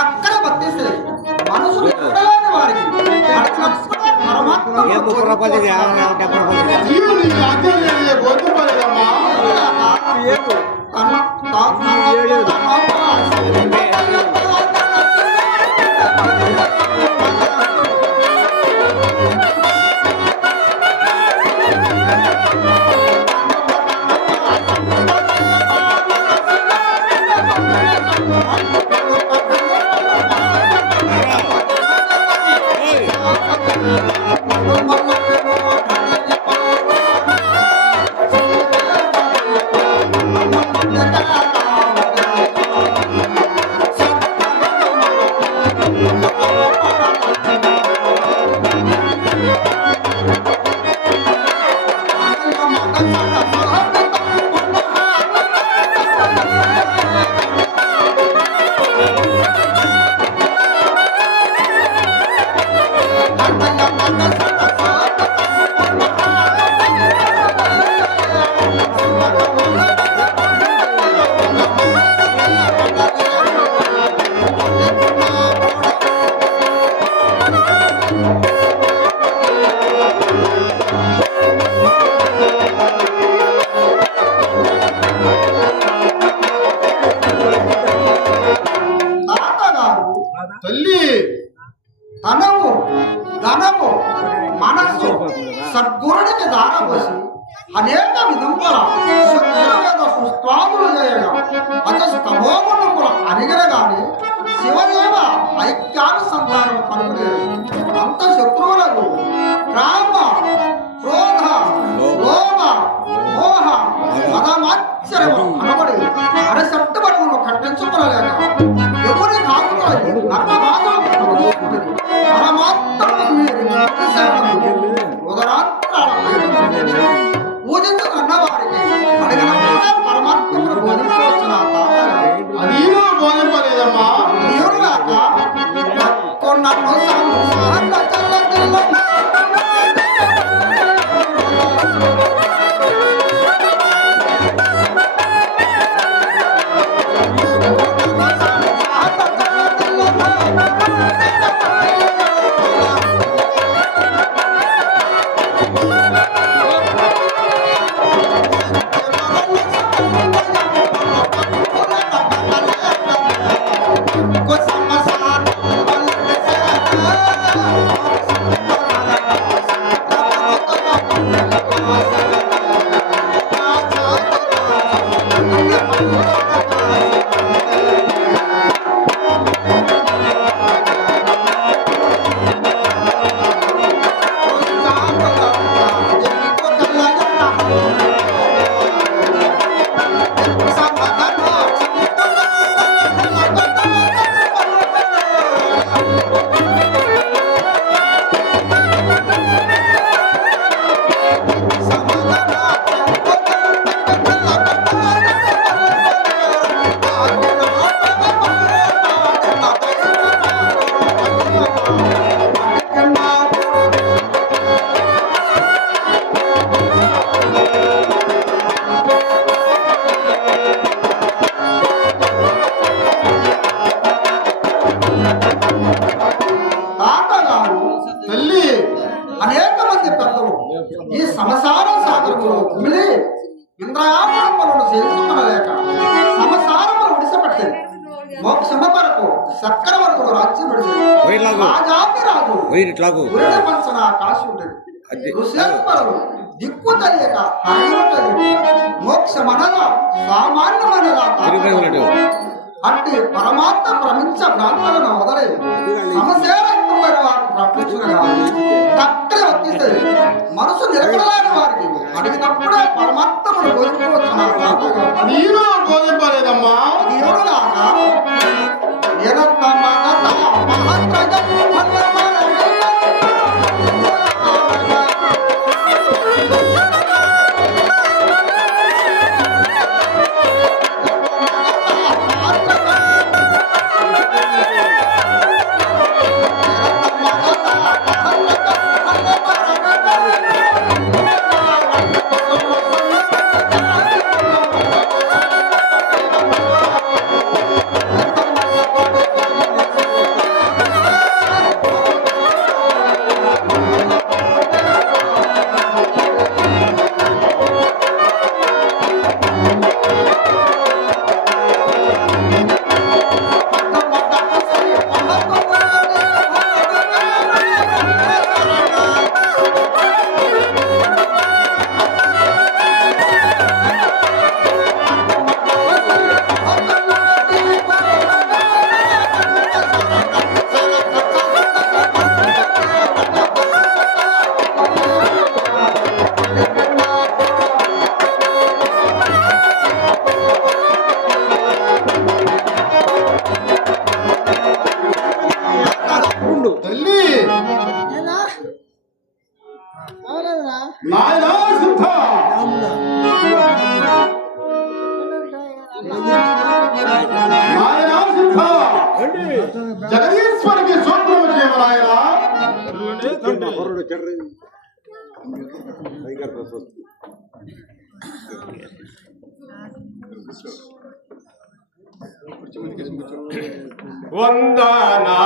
అక్కడ బతిస్తే మనసులు ఎక్కడలేని వారికి తనము ధనము మనస్సు సద్గురుడికి దారపోసి అనేక విధముల శక్తుల సుస్వాదులు చేయగా అతస్తమోగుణముల అనిగరగానే శివదేవ ఐక్యానుసంధానం కలుగులేదు. అంత శత్రువులకు రామ క్రోధ లోభ మోహ మదమాశ్చర్యము అనబడి అరసట్టుబడును కట్టించుకోలేక ఎవరి కాకులు నర్మమాదం పూజించు అన్నవారికి అడిగిన పరమాత్మను బోధించవచ్చిన అదీనో బోధింపలేదమ్మా. దేవుడుగాక కొన్నను అనేక మంది పెద్దలు ఈ సంసార సాగరంలో కుమిలి ఇంద్రయామలను చేయించుకోలేక సంసారములు విడిసపెట్టి మోక్షమ కొరకు చక్రవర్తుడు రాజ్యం విడిచి రాజాతి రాజు పంచన కాశీ ఉండేది. ఋషేశ్వరుడు దిక్కు తెలియక మోక్షమనగా సామాన్యమనగా అట్టి పరమాత్మ ప్రమించ ప్రాంతాలను వదలే సమస్యలైన వారు ప్రకటించుగా తక్కువ వచ్చేస్తే మనసు నిలకడలేని వారికి అడిగినప్పుడే పరమాత్మను బోధింపలేదమ్మా. దేవుడు తల్లి నాయన సిద్ధ నాయన సిద్ధ జగదీశ్వరికి సూత్రము చేయమనాయన వందనా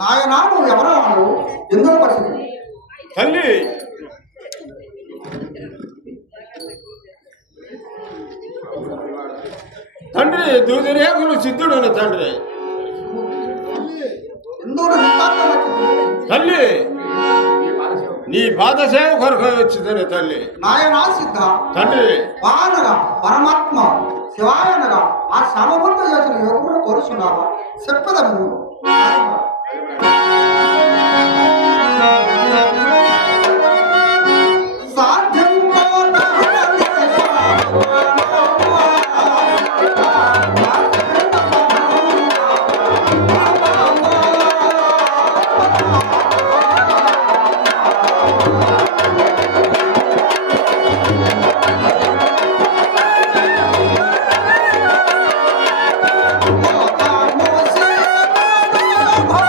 నాయనా నువ్వు ఎవరో ఎందుకు పరిస్థితి తల్లి తండ్రి దూదిరేకులు సిద్ధుడు తండ్రి తల్లి నీ పాద సేవ కొరకు వచ్చిందని తల్లి నాయనా సిద్ధ తండ్రి వానగా పరమాత్మ శివాయనగా ఆ సమబుద్ధ చేసిన యోగుడు కోరుచున్నావా చెప్పదా నువ్వు Oh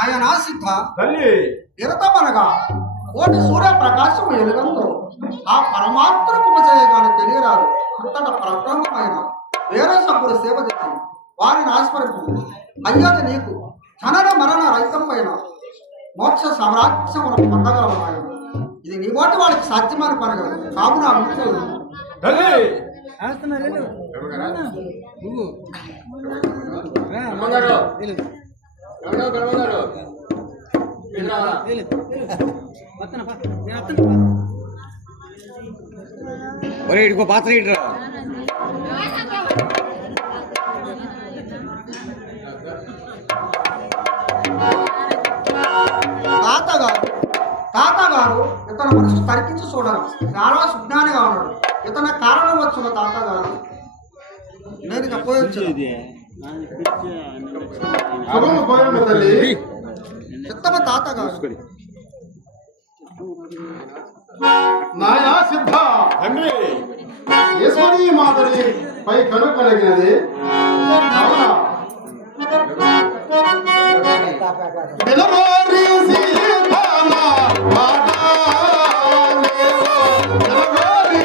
ఆయన సిద్ధ తల్లి నిరతమనగా కోటి సూర్య ప్రకాశం వెలుగంతో ఆ పరమాత్మకు ఉపచయగానే తెలియరాదు అంతట ప్రబ్రహ్మమైన వేరే సభ్యుడు సేవ చేసి వారిని ఆస్మరింపు అయ్యాది నీకు జనన మరణ రహితం పైన మోక్ష సామ్రాజ్యమున పొందగలవాడు. ఇది నీ వాటి వాళ్ళకి సాధ్యమైన పని కాదు. కావున ఆ మిత్రుడు తల్లి ఒరే ఇటుకో పాత్ర ఇటురా. తాతగారు ఇతను మనసు తరికించి చూడరు. చాలా సుజ్ఞానిగా ఉన్నాడు. ఇతని కారణం వచ్చిన తాతగారు నేను ఇక పోయొచ్చు. శుభము పోయండి తల్లి. చిత్తమ తాతగారు నాయనా సిద్ధ తండ్రి ఈశ్వరీ మాతని పై కను కలిగినది నిలబడి సీతాన మాటాలేవో, నిలబడి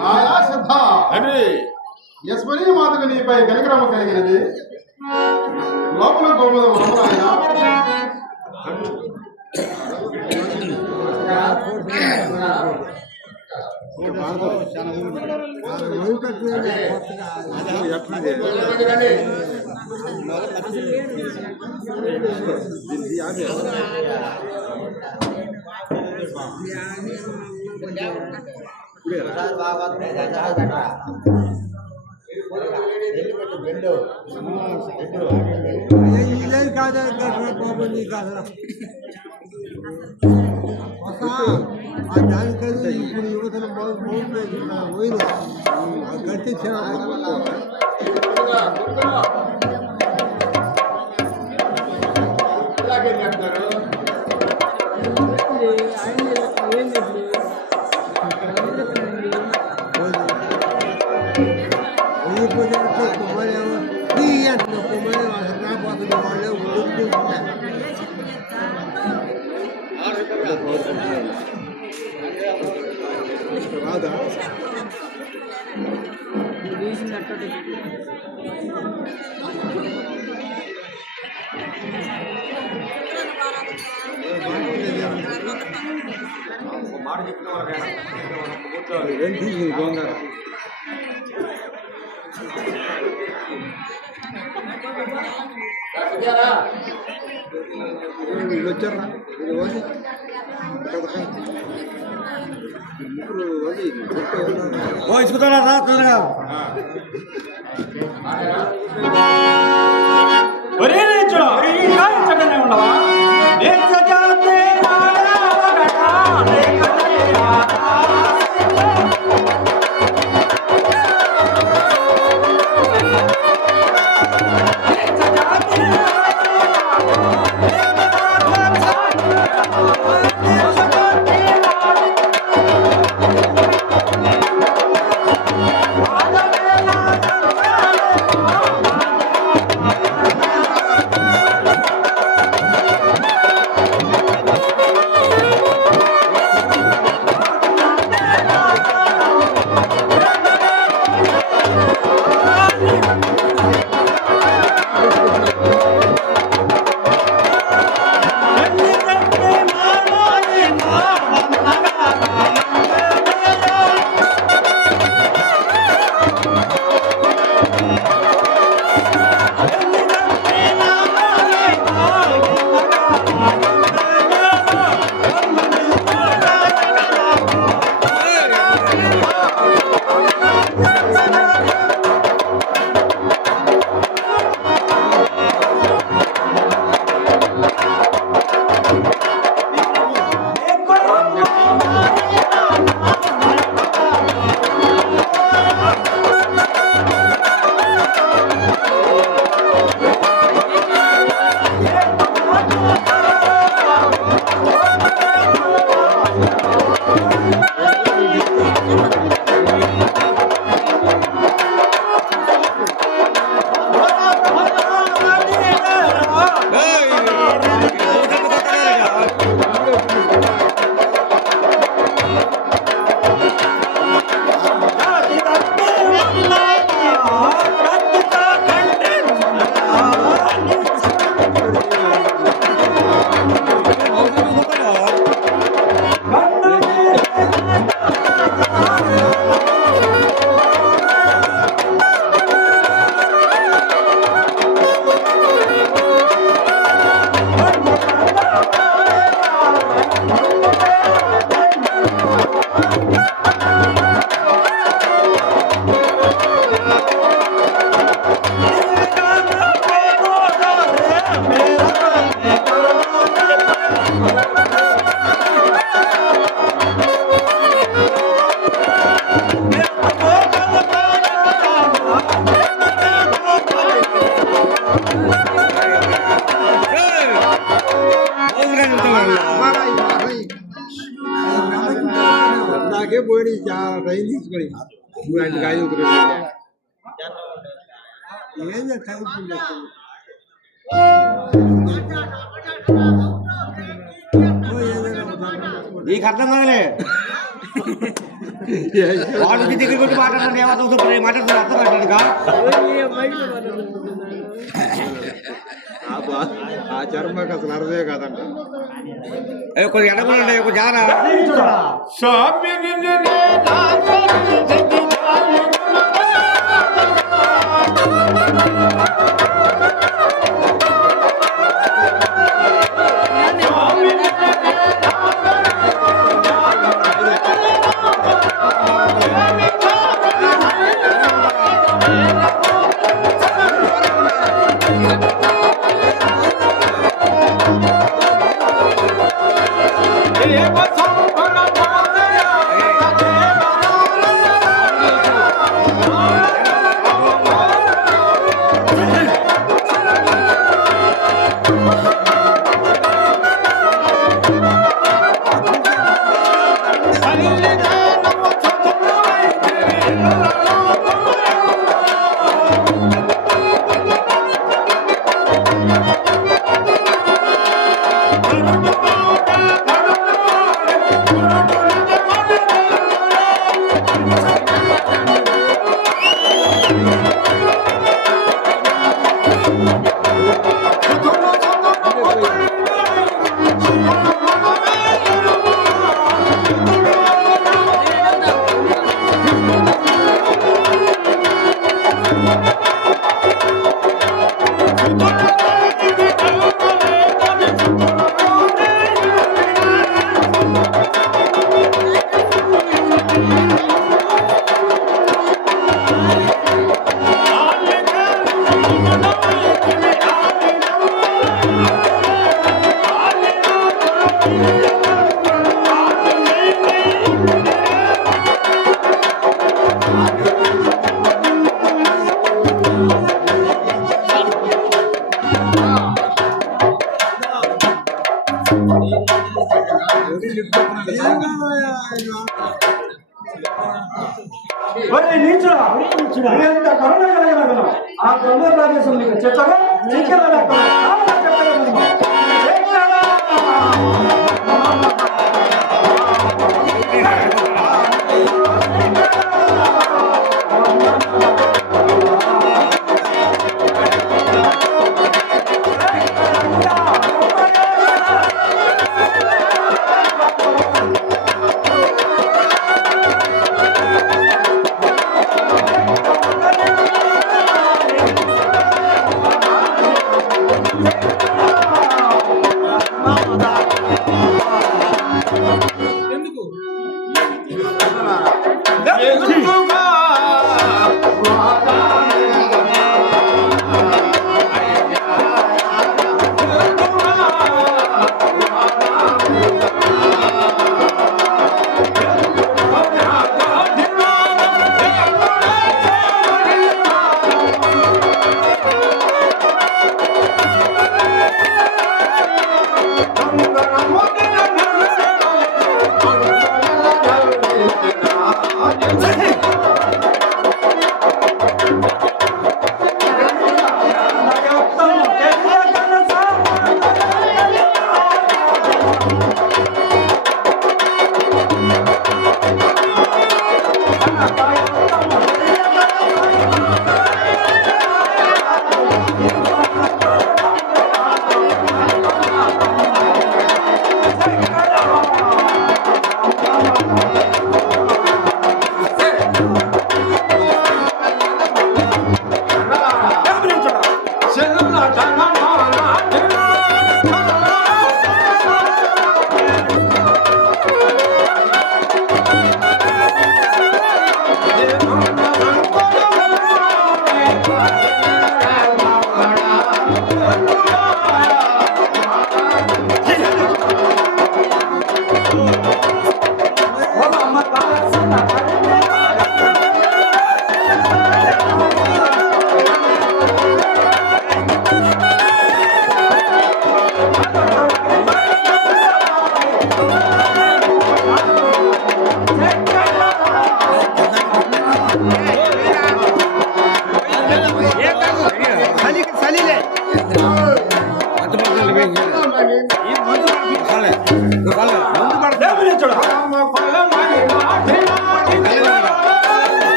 నాయనా సిద్ధ తండ్రి యశ్వరీ మాతకు నీపై కనికరమ కలిగినది. లోపల గోముల ఆయన దానికన్నా ఇప్పుడు యువతను పోయిన గట్టి అలాగే చెప్తారు. రాదా వచ్చారా ఇసుకుతారా రా త్వరగా అందుకే పోయి చాలా టైం తీసుకొని నువ్వు అంటే కాదు ఏం చేస్తాను నీకు అర్థం కాదులే వాడు దగ్గర కొట్టి మాట్లాడుతున్నాడు ఏమవుతుంది మాట్లాడుతున్నాడు అర్థం కావట్లేదుగా ఆ చర్మకు అసలు అర్థమే కాదంట కొంచెం ఎడగండి ఒక జారా స్వామిని ఎంత కరుణ కలిగిన ఆ బ్రహ్మ ప్రదేశం నీకు చెత్తగా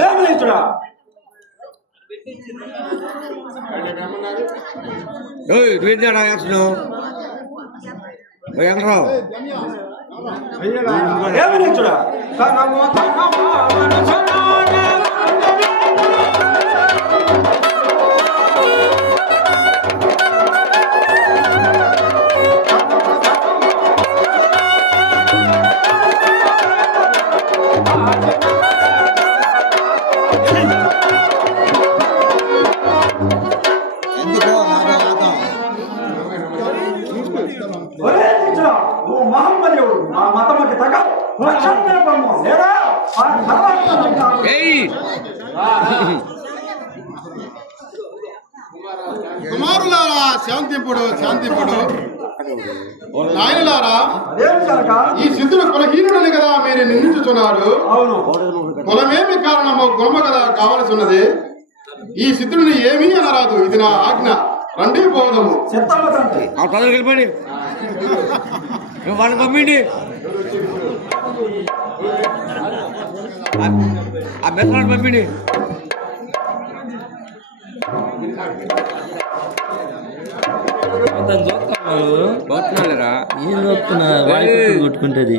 ఏమనిచ్చుడా నువ్వేంటాడా వేస్తున్నావు వెంకట్రావు ఏమనిచ్చుడా నువ్వు మహమ్మదేవుడు ఆ మతమకి తగ్గ లక్షణమైన బ్రహ్మం లేదా ఆ తర్వాత ఏయ్ కుమారులారా శాంతింపుడు శాంతింపుడు నాయనలారా అదేం కనుక ఈ సిద్ధుడు కులహీనుడని కదా మీరు నిందించుతున్నారు అవును కులమేమి కారణమో గుమ్మ కదా కావలసి ఉన్నది ఈ సిద్ధుడిని ఏమీ అనరాదు ఇది నా ఆజ్ఞ రండి పోదము చిత్తమ్మ తండ్రి ఆ తొందరగా వెళ్ళిపోండి వాళ్ళని పంపిండి ఆ మెత్తనాడు పంపిండి చూస్తున్నాడు పోతున్నాలేరా ఏం చూస్తున్నా కొట్టుకుంటది